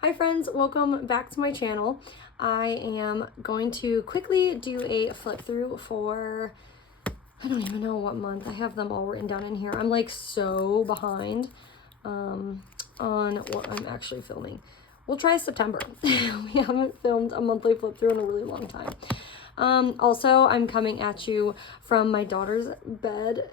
Hi friends, welcome back to my channel. I am going to quickly do a flip through for, I don't even know what month. I have them all written down in here. I'm like so behind on what I'm actually filming. We'll try September. We haven't filmed a monthly flip through in a really long time. Also, I'm coming at you from my daughter's bed.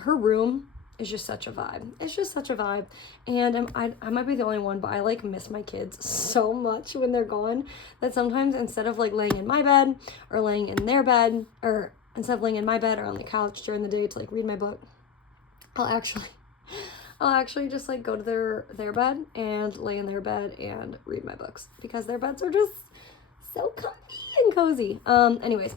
Her room is just such a vibe. It's just such a vibe. And I might be the only one, but I like miss my kids so much when they're gone that sometimes instead of like laying in my bed or laying in their bed, or instead of laying in my bed or on the couch during the day to like read my book, I'll actually just like go to their bed and lay in their bed and read my books because their beds are just so comfy and cozy. Anyways,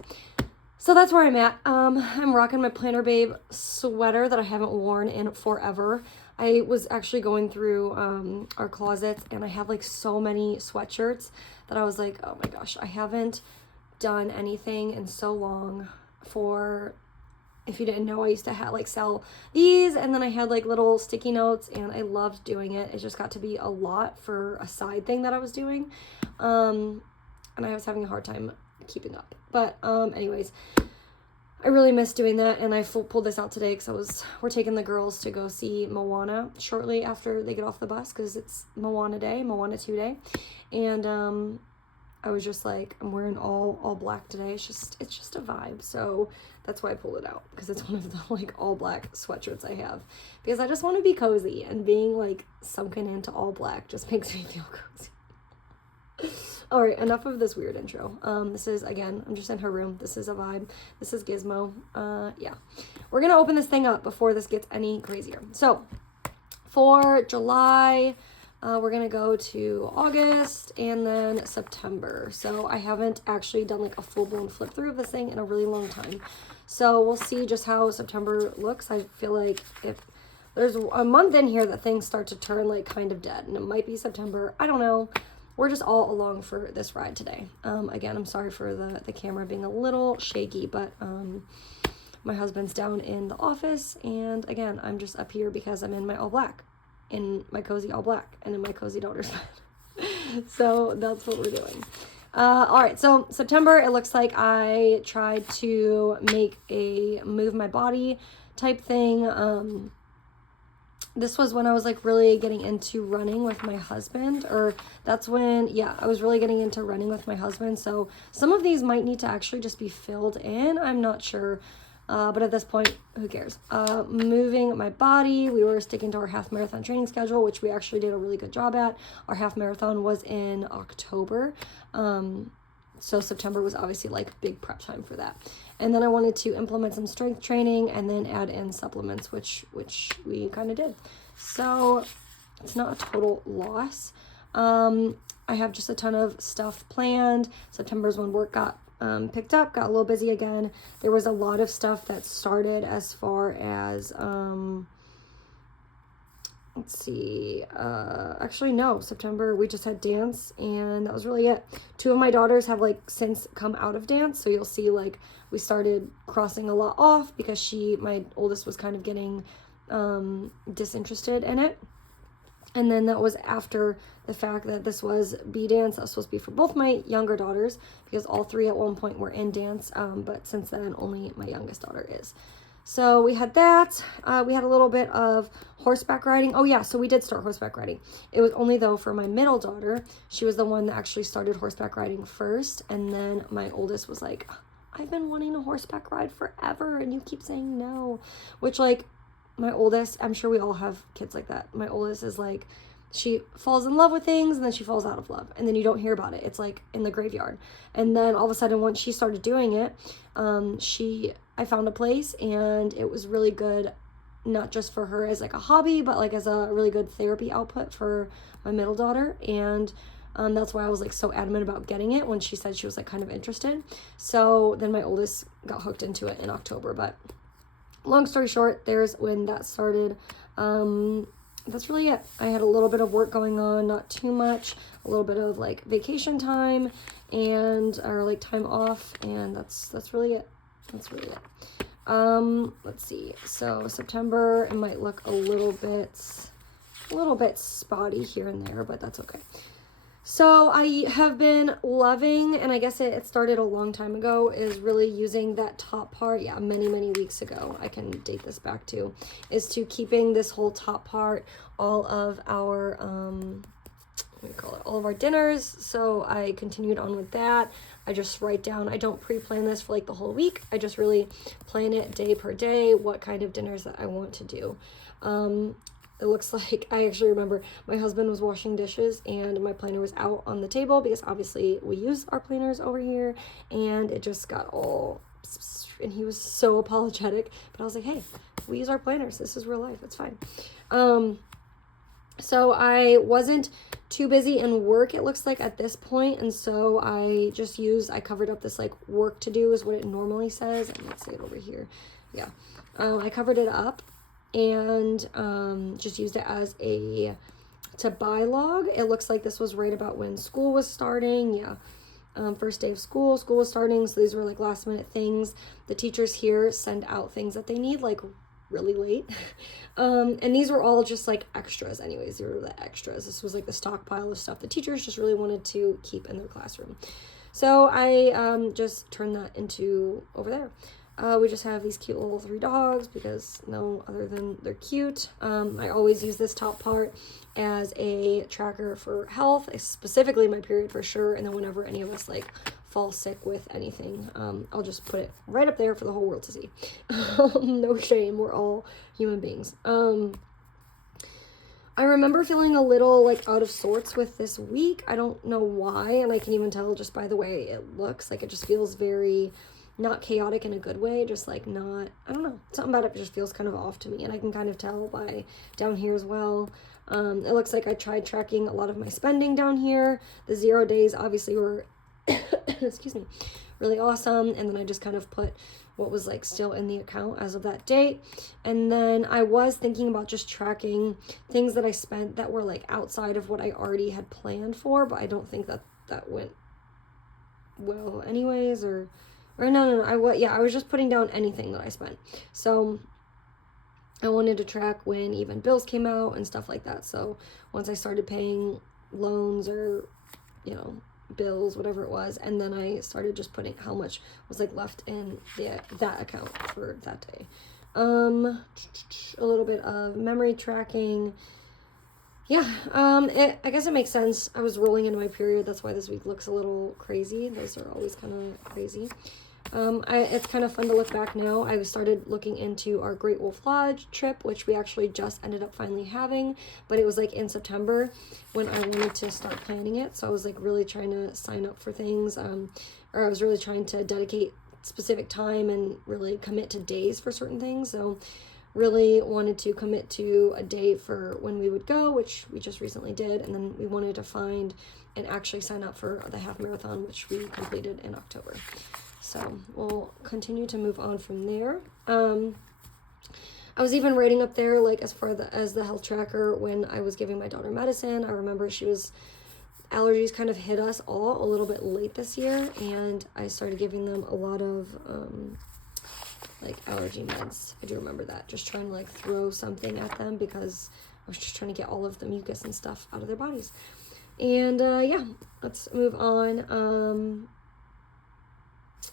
so that's where I'm at. I'm rocking my Planner Babe sweater that I haven't worn in forever. I was actually going through our closets and I have like so many sweatshirts that I was like, oh my gosh, I haven't done anything in so long. If you didn't know, I used to sell these, and then I had like little sticky notes and I loved doing it. It just got to be a lot for a side thing that I was doing. And I was having a hard time keeping up. But anyways, I really miss doing that, and I pulled this out today because we're taking the girls to go see Moana shortly after they get off the bus because it's Moana 2 day, and I was just like, I'm wearing all black today. It's just a vibe, so that's why I pulled it out because it's one of the like all black sweatshirts I have because I just want to be cozy, and being like sunken into all black just makes me feel cozy. All right, enough of this weird intro. This is, again, I'm just in her room. This is a vibe. This is Gizmo. Yeah. We're going to open this thing up before this gets any crazier. So, for July, we're going to go to August and then September. So, I haven't actually done like a full-blown flip through of this thing in a really long time. So, we'll see just how September looks. I feel like if there's a month in here that things start to turn like kind of dead, and it might be September. I don't know. We're just all along for this ride today. Again, I'm sorry for the camera being a little shaky, but my husband's down in the office, and again, I'm just up here because I'm in my all black, in my cozy all black, and in my cozy daughter's bed. So that's what we're doing. All right, so September, it looks like I tried to make a move my body type thing. This was when I was like really getting into running with my husband, or that's when, yeah, I was really getting into running with my husband. So some of these might need to actually just be filled in. I'm not sure. But at this point, who cares? Moving my body, we were sticking to our half marathon training schedule, which we actually did a really good job at. Our half marathon was in October. So September was obviously like big prep time for that. And then I wanted to implement some strength training and then add in supplements, which we kind of did. So it's not a total loss. I have just a ton of stuff planned. September's when work got picked up, got a little busy again. There was a lot of stuff that started as far as let's see, actually no, September we just had dance, and that was really it. 2 of my daughters have like since come out of dance, so you'll see like we started crossing a lot off because my oldest was kind of getting disinterested in it. And then that was after the fact that this was B dance. That was supposed to be for both my younger daughters because all 3 at one point were in dance, but since then only my youngest daughter is. So we had that. We had a little bit of horseback riding. Oh yeah, so we did start horseback riding. It was only though for my middle daughter. She was the one that actually started horseback riding first, and then my oldest was like, I've been wanting to horseback ride forever and you keep saying no. Which like my oldest, I'm sure we all have kids like that. My oldest is like, she falls in love with things and then she falls out of love, and then you don't hear about it. It's like in the graveyard. And then all of a sudden once she started doing it, I found a place, and it was really good, not just for her as like a hobby, but like as a really good therapy output for my middle daughter. And that's why I was like so adamant about getting it when she said she was like kind of interested. So then my oldest got hooked into it in October. But long story short, there's when that started. That's really it. I had a little bit of work going on, not too much, a little bit of like vacation time or like time off, and that's really it. That's really it. Let's see. So September, it might look a little bit spotty here and there, but that's okay. So I have been loving, and I guess it started a long time ago, is really using that top part. Yeah, many, many weeks ago, I can date this back to, is to keeping this whole top part, all of our, what do you call it, all of our dinners. So I continued on with that. I just write down, I don't pre-plan this for like the whole week. I just really plan it day per day, what kind of dinners that I want to do. It looks like, I actually remember my husband was washing dishes and my planner was out on the table because obviously we use our planners over here, and it just got all, and he was so apologetic, but I was like, hey, we use our planners. This is real life. It's fine. So I wasn't too busy in work, it looks like, at this point, and so I covered up this like work to do is what it normally says, and let's say it over here. Yeah. I covered it up and just used it as a to-buy log. It looks like this was right about when school was starting. Yeah. First day of school was starting, so these were like last minute things. The teachers here send out things that they need like really late. And these were all just like extras anyways. They were the extras. This was like the stockpile of stuff the teachers just really wanted to keep in their classroom. So I just turned that into over there. We just have these cute little 3 dogs because no other than they're cute. I always use this top part as a tracker for health, specifically my period for sure. And then whenever any of us like fall sick with anything, I'll just put it right up there for the whole world to see. No shame, we're all human beings. I remember feeling a little like out of sorts with this week. I don't know why, and I can even tell just by the way it looks. Like it just feels very not chaotic in a good way, just like not, I don't know, something about it just feels kind of off to me, and I can kind of tell by down here as well. It looks like I tried tracking a lot of my spending down here. The 0 days obviously were excuse me, really awesome, and then I just kind of put what was like still in the account as of that date. And then I was thinking about just tracking things that I spent that were like outside of what I already had planned for, but I don't think that went well anyways, or no, I was just putting down anything that I spent. So I wanted to track when even bills came out and stuff like that. So once I started paying loans or, you know, bills, whatever it was, and then I started just putting how much was like left in that account for that day. A little bit of memory tracking. Yeah, I guess it makes sense. I was rolling into my period. That's why this week looks a little crazy. Those are always kind of crazy. It's kind of fun to look back now. I started looking into our Great Wolf Lodge trip, which we actually just ended up finally having, but it was like in September when I wanted to start planning it. So I was like really trying to sign up for things, or I was really trying to dedicate specific time and really commit to days for certain things. So really wanted to commit to a day for when we would go, which we just recently did, and then we wanted to find and actually sign up for the half marathon, which we completed in October. So we'll continue to move on from there. I was even writing up there, like as far as the health tracker, when I was giving my daughter medicine. I remember allergies kind of hit us all a little bit late this year, and I started giving them a lot of like allergy meds. I do remember that, just trying to like throw something at them because I was just trying to get all of the mucus and stuff out of their bodies. And yeah, let's move on.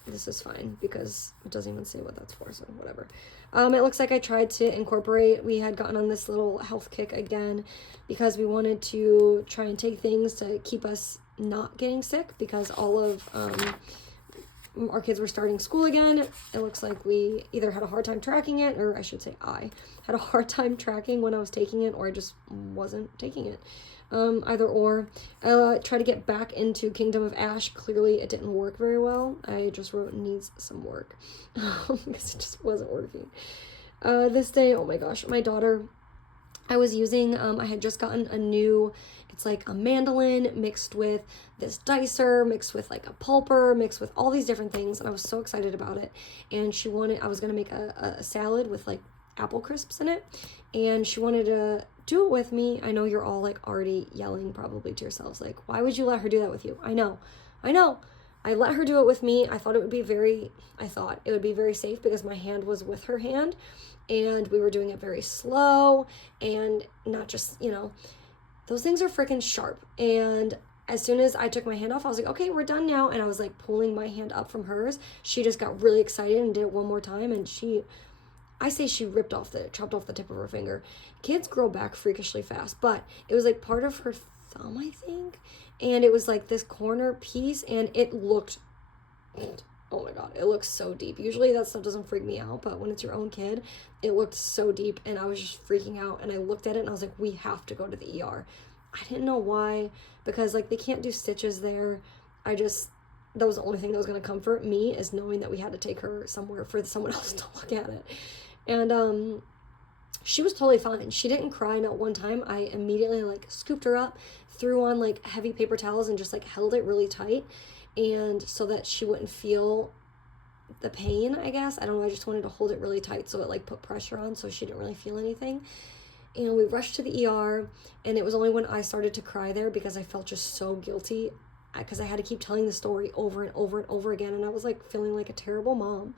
This is fine because it doesn't even say what that's for, so whatever. It looks like I tried to incorporate, we had gotten on this little health kick again because we wanted to try and take things to keep us not getting sick, because all of our kids were starting school again. It looks like we either had a hard time tracking it, or I should say I had a hard time tracking when I was taking it, or I just wasn't taking it. Either or. Try to get back into Kingdom of Ash. Clearly it didn't work very well. I just wrote needs some work because it just wasn't working. This day, oh my gosh, my daughter, I was using, I had just gotten a new, it's like a mandolin mixed with this dicer, mixed with like a pulper, mixed with all these different things, and I was so excited about it. And I was going to make a salad with like apple crisps in it, and she wanted to do it with me. I know you're all like already yelling probably to yourselves, like, why would you let her do that with you? I know. I let her do it with me. I thought it would be very safe because my hand was with her hand, and we were doing it very slow, and not just, those things are freaking sharp, and as soon as I took my hand off, I was like, okay, we're done now. And I was like pulling my hand up from hers. She just got really excited and did it one more time. And I say she chopped off the tip of her finger. Kids grow back freakishly fast, but it was like part of her thumb, I think. And it was like this corner piece, and it looked, oh my God, it looks so deep. Usually that stuff doesn't freak me out, but when it's your own kid, it looked so deep, and I was just freaking out. And I looked at it and I was like, we have to go to the ER. I didn't know why, because like they can't do stitches there. That was the only thing that was going to comfort me, is knowing that we had to take her somewhere for someone else to look at it. And she was totally fine. She didn't cry not one time. I immediately like scooped her up, threw on like heavy paper towels, and just like held it really tight, and so that she wouldn't feel the pain, I guess. I don't know, I just wanted to hold it really tight so it like put pressure on so she didn't really feel anything. And we rushed to the ER, and it was only when I started to cry there, because I felt just so guilty, because I had to keep telling the story over and over and over again, and I was like feeling like a terrible mom.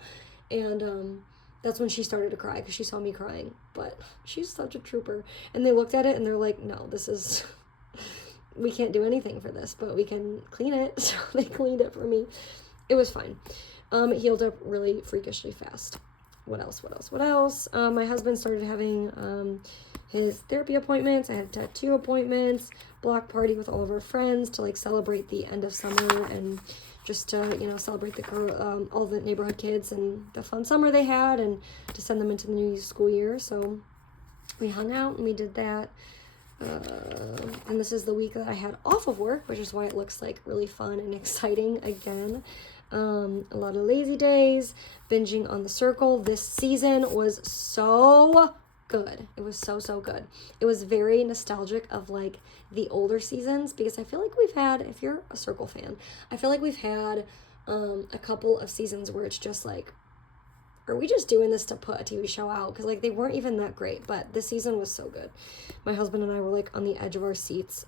And that's when she started to cry, because she saw me crying. But she's such a trooper. And they looked at it and they're like, no, we can't do anything for this, but we can clean it. So they cleaned it for me. It was fine. It healed up really freakishly fast. What else? My husband started having his therapy appointments. I had tattoo appointments, block party with all of our friends to like celebrate the end of summer, and just to, celebrate all the neighborhood kids and the fun summer they had, and to send them into the new school year. So we hung out and we did that. And this is the week that I had off of work, which is why it looks like really fun and exciting again. A lot of lazy days, binging on The Circle. This season was so good. It was so good. It was very nostalgic of like the older seasons, because I feel like we've had, if you're a Circle fan, I feel like we've had a couple of seasons where it's just like, are we just doing this to put a TV show out? Because like they weren't even that great, but this season was so good. My husband and I were like on the edge of our seats,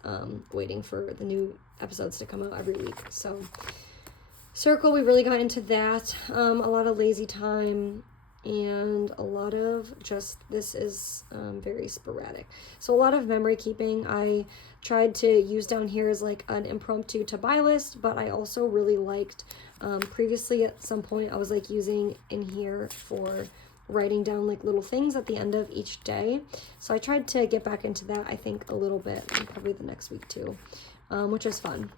waiting for the new episodes to come out every week. So Circle, we really got into that. A lot of lazy time, and a lot of just, this is very sporadic. So a lot of memory keeping. I tried to use down here as like an impromptu to buy list, but I also really liked, previously at some point I was like using in here for writing down like little things at the end of each day. So I tried to get back into that, I think a little bit, and probably the next week too, which is fun.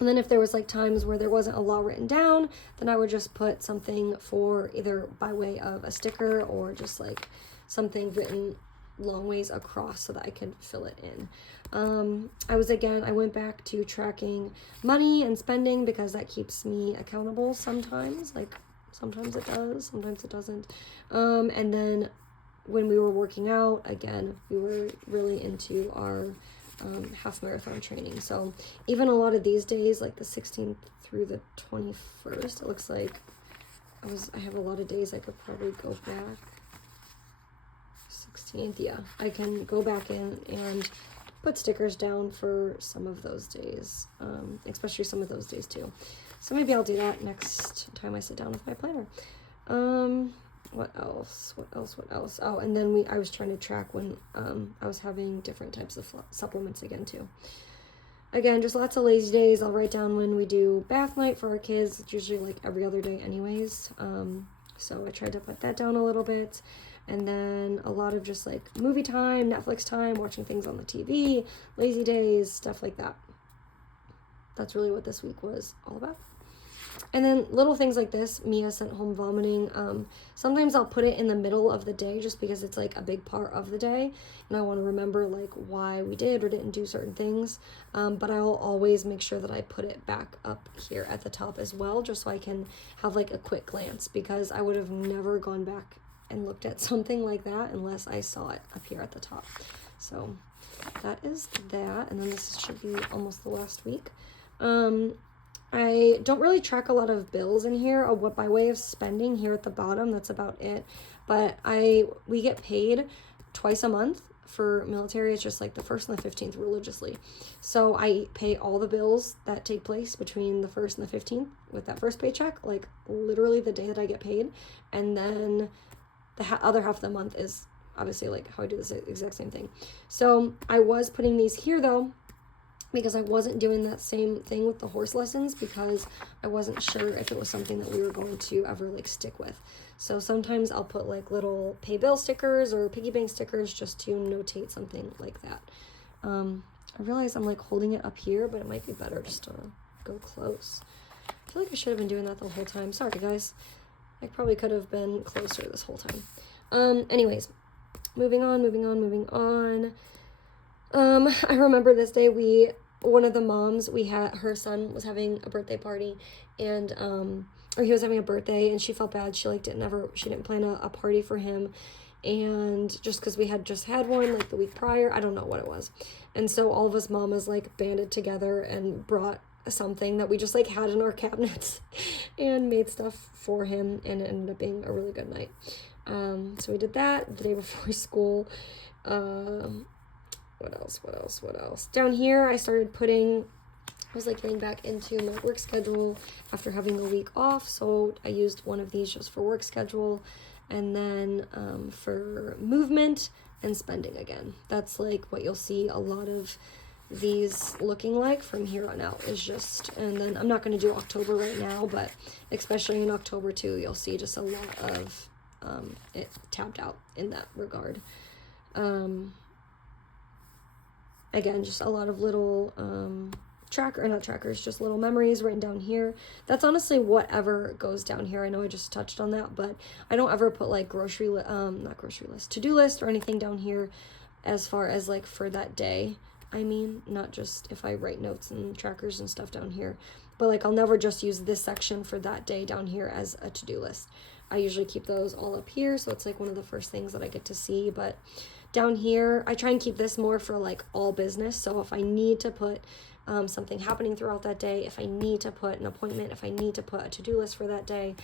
And then if there was like times where there wasn't a lot written down, then I would just put something for either by way of a sticker or just like something written long ways across so that I could fill it in. I went back to tracking money and spending, because that keeps me accountable sometimes. Like sometimes it does, sometimes it doesn't. And then when we were working out, again, we were really into our half marathon training. So even a lot of these days, like the 16th through the 21st, it looks like I have a lot of days I could probably go back. 16th, yeah, I can go back in and put stickers down for some of those days, especially some of those days too. So maybe I'll do that next time I sit down with my planner. What else? Oh, and then I was trying to track when I was having different types of supplements again too. Again, just lots of lazy days. I'll write down when we do bath night for our kids. It's usually like every other day anyways. So I tried to put that down a little bit. And then a lot of just like movie time, Netflix time, watching things on the TV, lazy days, stuff like that. That's really what this week was all about. And then little things like this, Mia sent home vomiting. Sometimes I'll put it in the middle of the day just because it's like a big part of the day, and I want to remember like why we did or didn't do certain things. But I'll always make sure that I put it back up here at the top as well, just so I can have like a quick glance, because I would have never gone back and looked at something like that unless I saw it up here at the top. So that is that. And then this should be almost the last week. I don't really track a lot of bills in here, or what by way of spending here at the bottom. That's about it. But we get paid twice a month for military. It's just like the 1st and the 15th religiously. So I pay all the bills that take place between the 1st and the 15th with that first paycheck, like literally the day that I get paid. And then the other half of the month is obviously like how I do this exact same thing. So I was putting these here though, because I wasn't doing that same thing with the horse lessons because I wasn't sure if it was something that we were going to ever like stick with. So sometimes I'll put like little pay bill stickers or piggy bank stickers just to notate something like that. I realize I'm like holding it up here, but it might be better just to go close. I feel like I should have been doing that the whole time. Sorry guys. I probably could have been closer this whole time. Anyways, moving on. I remember this day one of the moms, her son was having a birthday party, and or he was having a birthday, and she felt bad. She didn't plan a party for him, and just because we had just had one like the week prior, I don't know what it was. And so all of us mamas like banded together and brought something that we just like had in our cabinets and made stuff for him, and it ended up being a really good night. So we did that the day before school. What else? Down here, I was like getting back into my work schedule after having a week off. So I used one of these just for work schedule, and then for movement and spending again. That's like what you'll see a lot of these looking like from here on out is just, and then I'm not going to do October right now, but especially in October too, you'll see just a lot of it tabbed out in that regard. Again, just a lot of little just little memories written down here. That's honestly whatever goes down here. I know I just touched on that, but I don't ever put like to-do list or anything down here as far as like for that day. I mean, not just if I write notes and trackers and stuff down here, but like I'll never just use this section for that day down here as a to-do list. I usually keep those all up here, so it's like one of the first things that I get to see. But down here, I try and keep this more for like all business. So if I need to put something happening throughout that day, if I need to put an appointment, if I need to put a to-do list for that day,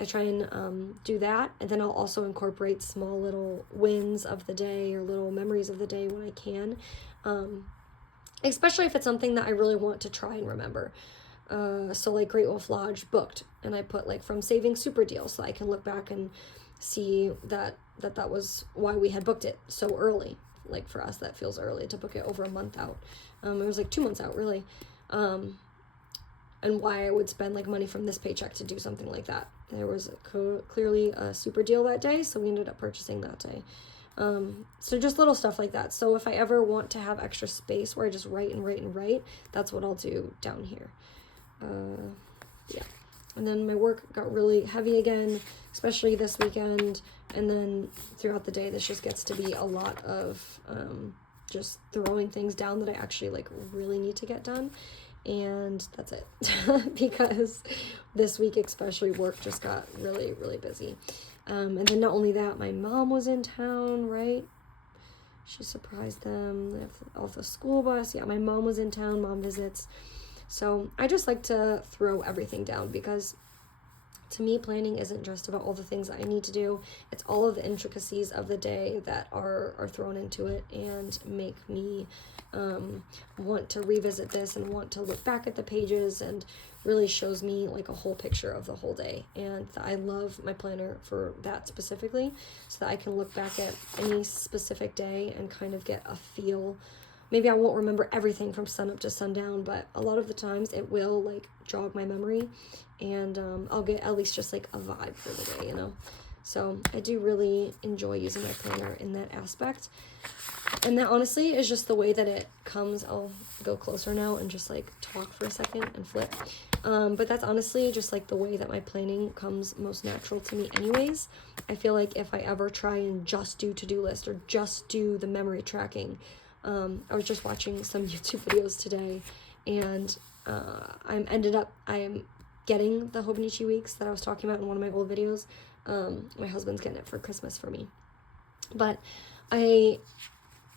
I try and do that. And then I'll also incorporate small little wins of the day or little memories of the day when I can, especially if it's something that I really want to try and remember. So like Great Wolf Lodge booked, and I put like from saving super deal, so I can look back and see that was why we had booked it so early. Like for us, that feels early to book it over a month out. It was like 2 months out really. And why I would spend like money from this paycheck to do something like that. There was clearly a super deal that day, so we ended up purchasing that day. So just little stuff like that. So if I ever want to have extra space where I just write, that's what I'll do down here. Yeah. And then my work got really heavy again, especially this weekend. And then throughout the day, this just gets to be a lot of just throwing things down that I actually like really need to get done. And that's it. Because this week especially, work just got really, really busy. And then not only that, my mom was in town, right? She surprised them off the school bus. Yeah, my mom was in town, mom visits. So I just like to throw everything down, because to me, planning isn't just about all the things that I need to do. It's all of the intricacies of the day that are thrown into it and make me want to revisit this and want to look back at the pages, and really shows me like a whole picture of the whole day. And I love my planner for that specifically, so that I can look back at any specific day and kind of get a feel. Maybe I won't remember everything from sunup to sundown, but a lot of the times it will like jog my memory, and I'll get at least just like a vibe for the day, you know? So I do really enjoy using my planner in that aspect. And that honestly is just the way that it comes. I'll go closer now and just like talk for a second and flip. But that's honestly just like the way that my planning comes most natural to me anyways. I feel like if I ever try and just do to-do list or just do the memory tracking, I was just watching some YouTube videos today, and I'm getting the Hobonichi Weeks that I was talking about in one of my old videos. My husband's getting it for Christmas for me. But I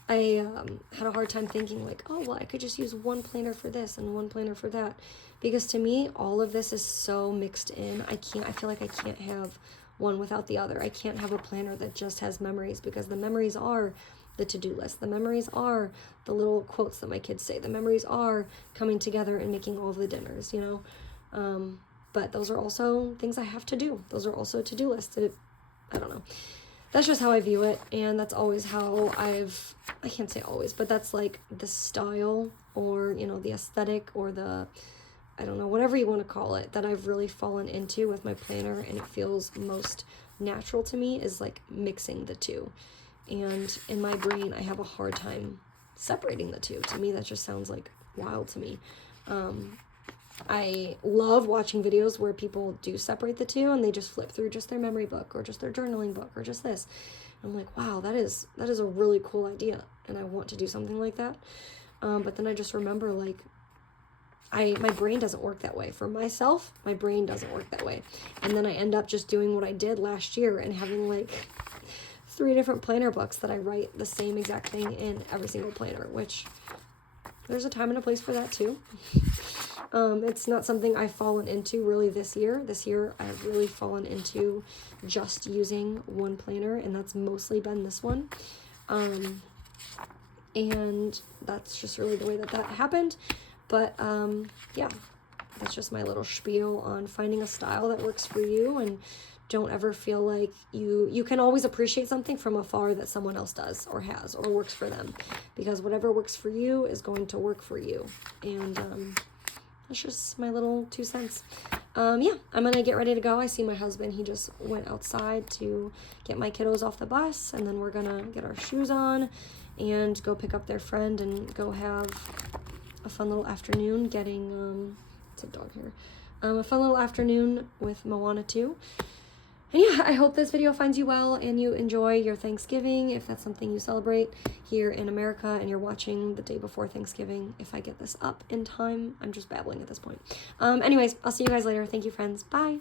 had a hard time thinking like, oh, well, I could just use one planner for this and one planner for that. Because to me, all of this is so mixed in. I feel like I can't have one without the other. I can't have a planner that just has memories, because the memories are the to-do list. The memories are the little quotes that my kids say. The memories are coming together and making all of the dinners, you know? But those are also things I have to do. Those are also to-do lists. I don't know. that's just how I view it, and that's always how I can't say always, but that's like the style, or, you know, the aesthetic, or the, I don't know, whatever you want to call it, that I've really fallen into with my planner, and it feels most natural to me, is like mixing the two. And in my brain, I have a hard time separating the two. To me, that just sounds like wild to me. I love watching videos where people do separate the two, and they just flip through just their memory book, or just their journaling book, or just this. I'm like, wow, that is a really cool idea, and I want to do something like that. But then I just remember, like, my brain doesn't work that way. For myself, my brain doesn't work that way. And then I end up just doing what I did last year and having like 3 different planner books that I write the same exact thing in every single planner, which there's a time and a place for that too. It's not something I've fallen into really this year. This year I've really fallen into just using one planner, and that's mostly been this one. And that's just really the way that happened. But yeah, that's just my little spiel on finding a style that works for you, and don't ever feel like you can always appreciate something from afar that someone else does or has or works for them, because whatever works for you is going to work for you. And that's just my little 2 cents. Yeah, I'm gonna get ready to go. I see my husband, he just went outside to get my kiddos off the bus, and then we're gonna get our shoes on and go pick up their friend and go have a fun little afternoon getting it's a dog here, a fun little afternoon with Moana 2. And yeah, I hope this video finds you well and you enjoy your Thanksgiving, if that's something you celebrate here in America and you're watching the day before Thanksgiving. If I get this up in time, I'm just babbling at this point. Anyways, I'll see you guys later. Thank you, friends. Bye.